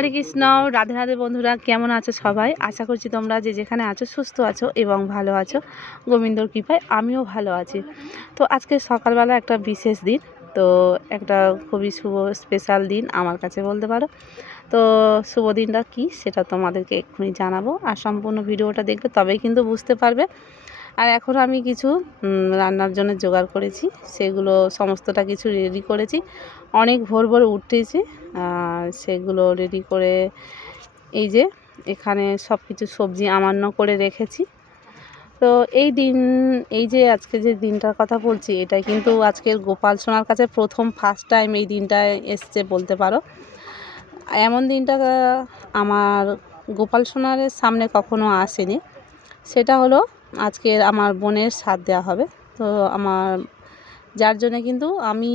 হরে কৃষ্ণ। রাধে রাধে বন্ধুরা, কেমন আছো সবাই? আশা করছি তোমরা যে যেখানে আছো সুস্থ আছো এবং ভালো আছো। গোবিন্দর কৃপায় আমিও ভালো আছি। তো আজকে সকালবেলা একটা বিশেষ দিন, তো একটা খুবই শুভ স্পেশাল দিন আমার কাছে বলতে পারো। তো শুভ দিনটা কী সেটা তোমাদেরকে এক্ষুনি জানাবো, আর সম্পূর্ণ ভিডিওটা দেখলে তবেই কিন্তু বুঝতে পারবে। আর এখন আমি কিছু রান্নার জন্য জোগাড় করেছি, সেগুলো সমস্তটা কিছু রেডি করেছি। অনেক ভোর ভোর উঠেছি, আর সেগুলো রেডি করে এই যে এখানে সব কিছু সবজি আমান্য করে রেখেছি। তো এই যে আজকে যে দিনটার কথা বলছি, এটা কিন্তু আজকের গোপাল সোনার কাছে ফার্স্ট টাইম এই দিনটায় এসছে বলতে পারো। এমন দিনটা আমার গোপাল সোনার সামনে কখনো আসেনি। সেটা হলো আজকের আমার বোনের সাথ দেওয়া হবে। তো আমার যার জন্য কিন্তু আমি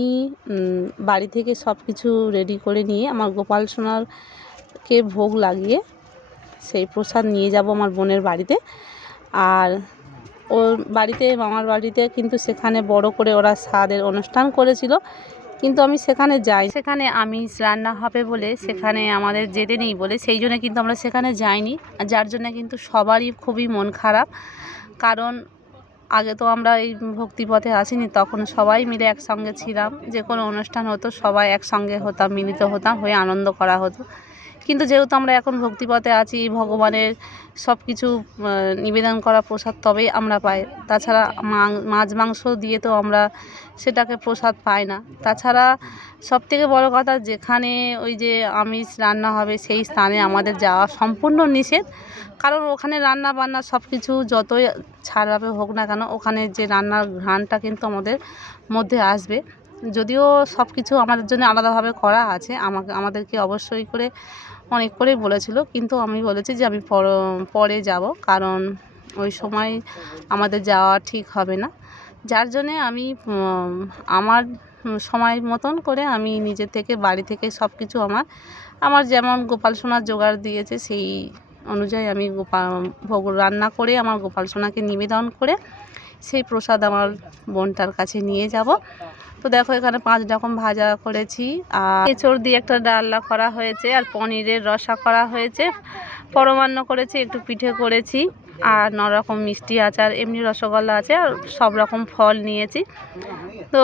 বাড়ি থেকে সব কিছু রেডি করে নিয়ে আমার গোপাল সোনারকে ভোগ লাগিয়ে সেই প্রসাদ নিয়ে যাব আমার বোনের বাড়িতে। আর ওর বাড়িতে, মামার বাড়িতে কিন্তু সেখানে বড় করে ওরা স্বাদের অনুষ্ঠান করেছিল, কিন্তু আমি সেখানে যাই, সেখানে আমিষ রান্না হবে বলে সেখানে আমাদের যেতে নেই বলে সেই জন্য কিন্তু আমরা সেখানে যাইনি। যার জন্য কিন্তু সবারই খুবই মন খারাপ, কারণ আগে তো আমরা এই ভক্তিপথে আসিনি, তখন সবাই মিলে একসঙ্গে ছিলাম। যে কোনো অনুষ্ঠান হতো সবাই একসঙ্গে হতাম, মিলিত হতাম, হয়ে আনন্দ করা হতো। কিন্তু যেহেতু আমরা এখন ভক্তিপথে আছি, ভগবানের সব কিছু নিবেদন করা প্রসাদ তবেই আমরা পাই। তাছাড়া মাছ মাংস দিয়ে তো আমরা সেটাকে প্রসাদ পাই না। তাছাড়া সবথেকে বড় কথা, যেখানে ওই যে আমিষ রান্না হবে সেই স্থানে আমাদের যাওয়া সম্পূর্ণ নিষেধ। কারণ ওখানে রান্না বান্না সব কিছু যতই খারাপে হোক না কেন, ওখানে যে রান্নার ঘ্রাণটা কিন্তু আমাদের মধ্যে আসবে। যদিও সব কিছু আমাদের জন্য আলাদাভাবে করা আছে, আমাদেরকে অবশ্যই করে অনেক করেই বলেছিল, কিন্তু আমি বলেছি যে আমি পরে যাব, কারণ ওই সময় আমাদের যাওয়া ঠিক হবে না। যার জন্যে আমি আমার সময় মতন করে আমি নিজে থেকে বাড়ি থেকে সব কিছু আমার যেমন গোপাল সোনার জোগাড় দিয়েছে সেই অনুযায়ী আমি ভোগ রান্না করে আমার গোপাল সোনাকে নিবেদন করে সেই প্রসাদ আমার বোনটার কাছে নিয়ে যাব। তো দেখো এখানে 5 রকম ভাজা করেছি, আর এঁচড় দিয়ে একটা ডালনা করা হয়েছে, আর পনিরের রসা করা হয়েছে, পরমান্ন করেছি, একটু পিঠে করেছি, আর 9 রকম মিষ্টি আচার, এমনি রসগোল্লা আছে, আর সব রকম ফল নিয়েছি। তো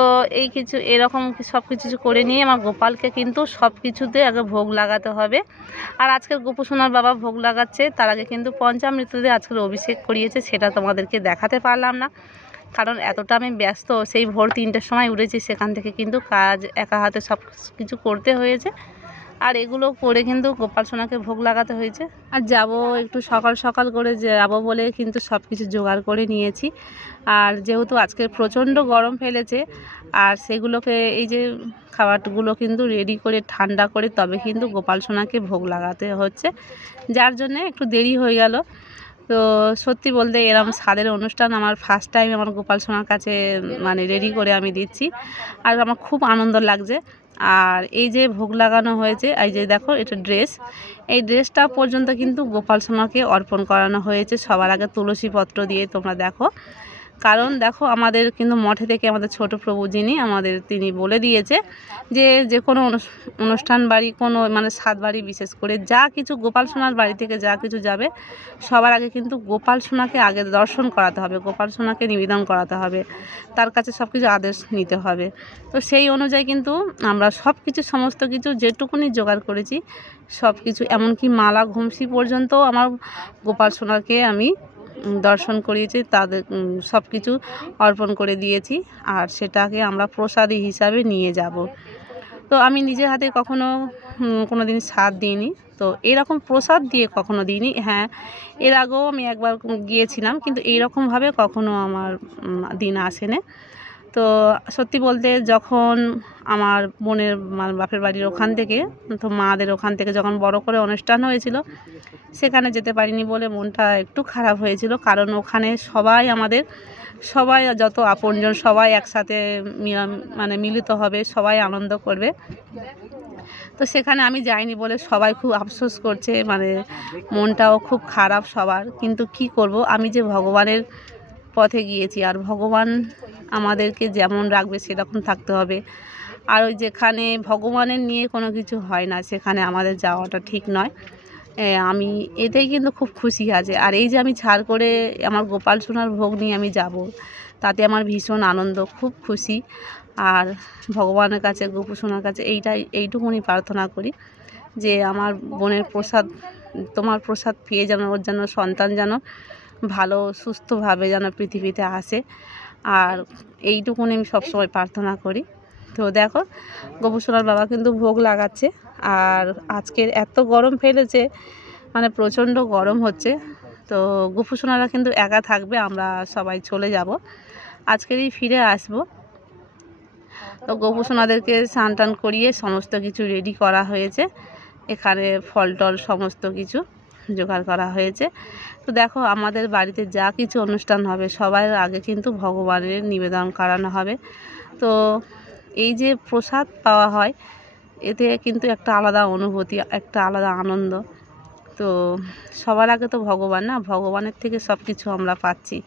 এরকম সব কিছু করে নিয়ে আমার গোপালকে কিন্তু সব কিছুতে আগে ভোগ লাগাতে হবে। আর আজকের গোপু সোনার বাবা ভোগ লাগাচ্ছে, তার আগে কিন্তু পঞ্চামৃত দিয়ে আজকের অভিষেক করিয়েছে, সেটা তোমাদেরকে দেখাতে পারলাম না, কারণ এতটা আমি ব্যস্ত। সেই ভোর 3টের সময় উঠেছি, সেখান থেকে কিন্তু কাজ একা হাতে সব কিছু করতে হয়েছে, আর এগুলো করে কিন্তু গোপাল সোনাকে ভোগ লাগাতে হয়েছে। আর যাব একটু সকাল সকাল করে যাব বলে কিন্তু সব কিছু জোগাড় করে নিয়েছি। আর যেহেতু আজকে প্রচণ্ড গরম ফেলেছে, আর সেগুলোকে এই যে খাবারগুলো কিন্তু রেডি করে ঠান্ডা করে তবে কিন্তু গোপাল সোনাকে ভোগ লাগাতে হচ্ছে, যার জন্যে একটু দেরি হয়ে গেল। তো সত্যি বলতে এরকম স্বাদের অনুষ্ঠান আমার ফার্স্ট টাইম আমার গোপাল সোনার কাছে রেডি করে আমি দিচ্ছি, আর আমার খুব আনন্দ লাগছে। আর এই যে ভোগ লাগানো হয়েছে, এই যে দেখো এটা এই ড্রেসটা পর্যন্ত কিন্তু গোপাল সোনাকে অর্পণ করানো হয়েছে সবার আগে তুলসী পত্র দিয়ে, তোমরা দেখো। কারণ দেখো আমাদের কিন্তু মঠে থেকে আমাদের ছোট প্রভু যিনি তিনি বলে দিয়েছে যে কোনো অনুষ্ঠান বাড়ি, কোনো সাত বাড়ি বিশেষ করে যা কিছু গোপাল সোনার বাড়ি থেকে যা কিছু যাবে, সবার আগে কিন্তু গোপাল সোনাকে আগে দর্শন করাতে হবে, গোপাল সোনাকে নিবেদন করাতে হবে, তার কাছে সব কিছু আদেশ নিতে হবে। তো সেই অনুযায়ী কিন্তু আমরা সব কিছু সমস্ত কিছু যেটুকুনি জোগাড় করেছি সব কিছু, এমনকি মালা ঘুমসি পর্যন্ত আমার গোপাল সোনাকে আমি দর্শন করিয়েছি, তাদের সব কিছু অর্পণ করে দিয়েছি, আর সেটাকে আমরা প্রসাদী হিসাবে নিয়ে যাব। তো আমি নিজের হাতে কখনো কোনো দিন স্বাদ দিইনি, তো এরকম প্রসাদ দিয়ে কখনো দিইনি। হ্যাঁ, এর আগেও আমি একবার গিয়েছিলাম, কিন্তু এইরকমভাবে কখনো আমার দিন আসেনি। তো সত্যি বলতে যখন আমার বোনের বাপের বাড়ির ওখান থেকে, তো মাদের ওখান থেকে যখন বড় করে অনুষ্ঠান হয়েছিল, সেখানে যেতে পারিনি বলে মনটা একটু খারাপ হয়েছিল, কারণ ওখানে সবাই যত আপনজন সবাই একসাথে মিলিত হবে, সবাই আনন্দ করবে। তো সেখানে আমি যাইনি বলে সবাই খুব আফসোস করছে, মনটাও খুব খারাপ সবার। কিন্তু কি করব, আমি যে ভগবানের পথে গিয়েছি, আর ভগবান আমাদেরকে যেমন রাখবে সেরকম থাকতে হবে। আর ওই যেখানে ভগবানের নিয়ে কোনো কিছু হয় না সেখানে আমাদের যাওয়াটা ঠিক নয়। আমি এতেই কিন্তু খুব খুশি আছে। আর এই যে আমি ছাড় করে আমার গোপাল সোনার ভোগ নিয়ে আমি যাব, তাতে আমার ভীষণ আনন্দ, খুব খুশি। আর ভগবানের কাছে, গোপু সোনার কাছে এইটুকুনি প্রার্থনা করি যে আমার বোনের প্রসাদ, তোমার প্রসাদ পেয়ে যেন ওর যেন সন্তান যেন ভালো সুস্থভাবে যেন পৃথিবীতে আসে। আর এইটুকুনি আমি সবসময় প্রার্থনা করি। তো দেখো গোপু সোনার বাবা কিন্তু ভোগ লাগাচ্ছে। আর আজকের এত গরম ফেলেছে, মানে প্রচণ্ড গরম হচ্ছে। তো গোপু সোনারা কিন্তু একা থাকবে, আমরা সবাই চলে যাব, আজকেরই ফিরে আসব। তো গোপু সোনাদেরকে স্নান টান করিয়ে সমস্ত কিছু রেডি করা হয়েছে, এখানে ফল টল সমস্ত কিছু জোগাড় করা হয়েছে। তো দেখো আমাদের বাড়িতে যা কিছু অনুষ্ঠান হবে সবার আগে কিন্তু ভগবানের নিবেদন করানো হবে। তো এই যে প্রসাদ পাওয়া হয়, এতে কিন্তু একটা আলাদা অনুভূতি, একটা আলাদা আনন্দ। তো সবার আগে তো ভগবান না, ভগবানের থেকে সব কিছু আমরা পাচ্ছি।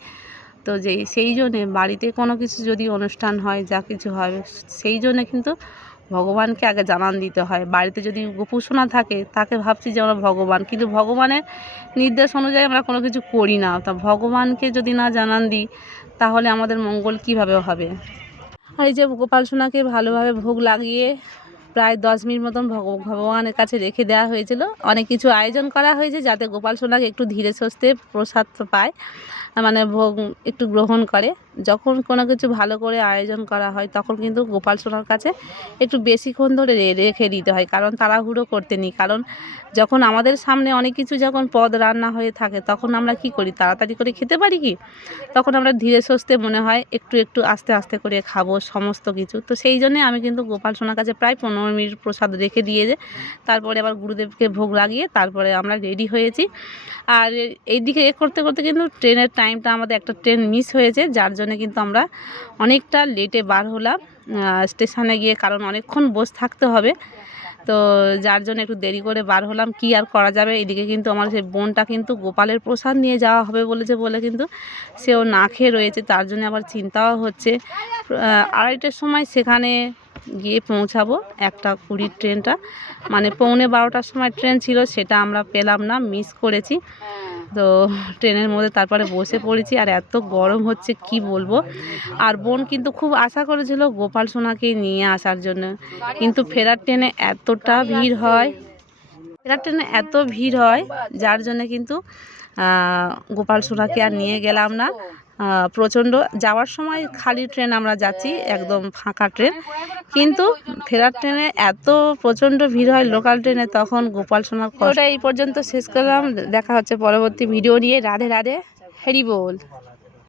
তো সেই জন্যে বাড়িতে কোনো কিছু যদি অনুষ্ঠান হয়, যা কিছু হয়, সেই জন্যে কিন্তু ভগবানকে আগে জানান দিতে হয়। বাড়িতে যদি গোপু সোনা থাকে তাকে ভাবছি যে আমরা ভগবান, কিন্তু ভগবানের নির্দেশ অনুযায়ী আমরা কোনো কিছু করি না। তা ভগবানকে যদি না জানান দিই তাহলে আমাদের মঙ্গল কীভাবে হবে। আর এই যে গোপাল সোনাকে ভালোভাবে ভোগ লাগিয়ে প্রায় 10 মিনিট মতন ভগবানের কাছে রেখে দেওয়া হয়েছিল। অনেক কিছু আয়োজন করা হয়েছে যাতে গোপাল সোনাকে একটু ধীরে সুস্থে প্রসাদ পায়, মানে ভোগ একটু গ্রহণ করে। যখন কোনো কিছু ভালো করে আয়োজন করা হয় তখন কিন্তু গোপাল সোনার কাছে একটু বেশিক্ষণ ধরে রেখে দিতে হয়, কারণ তাড়াহুড়ো করতে নেই। কারণ যখন আমাদের সামনে অনেক কিছু যখন পদ রান্না হয়ে থাকে তখন আমরা কি করি, তাড়াতাড়ি করে খেতে পারি কি? তখন আমরা ধীরে সুস্থে মনে হয় একটু একটু আস্তে আস্তে করে খাবো সমস্ত কিছু। তো সেই জন্যে আমি কিন্তু গোপাল সোনার কাছে প্রায় 15 মিনিট প্রসাদ রেখে দিয়ে তারপরে আবার গুরুদেবকে ভোগ লাগিয়ে তারপরে আমরা রেডি হয়েছি। আর এইদিকে করতে করতে কিন্তু ট্রেনের টাইমটা, আমাদের একটা ট্রেন মিস হয়েছে, যার জন্য কিন্তু আমরা অনেকটা লেটে বার হলাম স্টেশনে গিয়ে, কারণ অনেকক্ষণ বসে থাকতে হবে। তো যার জন্য একটু দেরি করে বার হলাম, কি আর করা যাবে। এদিকে কিন্তু আমার সেই বোনটা কিন্তু গোপালের প্রসাদ নিয়ে যাওয়া হবে বলেছে বলে কিন্তু সেও না খেয়ে রয়েছে, তার জন্য আবার চিন্তাও হচ্ছে। 2:30টার সময় সেখানে গিয়ে পৌঁছাবো, 1:20 ট্রেনটা, মানে 11:45টার সময় ট্রেন ছিল, সেটা আমরা পেলাম না, মিস করেছি। তো ট্রেনের মধ্যে তারপরে বসে পড়েছি, আর এত গরম হচ্ছে কি বলবো। আর বোন কিন্তু খুব আশা করেছিল গোপাল সোনাকে নিয়ে আসার জন্য, কিন্তু ফেরার ট্রেনে এতটা ভিড় হয়, যার জন্য কিন্তু গোপাল সোনাকে আর নিয়ে গেলাম না। প্রচণ্ড যাওয়ার সময় খালি ট্রেন আমরা যাচ্ছি, একদম ফাঁকা ট্রেন, কিন্তু ফেরার ট্রেনে এত প্রচণ্ড ভিড় হয় লোকাল ট্রেনে, তখন গোপাল সোনার কষ্টটা এই পর্যন্ত শেষ করলাম। দেখা হচ্ছে পরবর্তী ভিডিও নিয়ে। রাধে রাধে, হরি বল।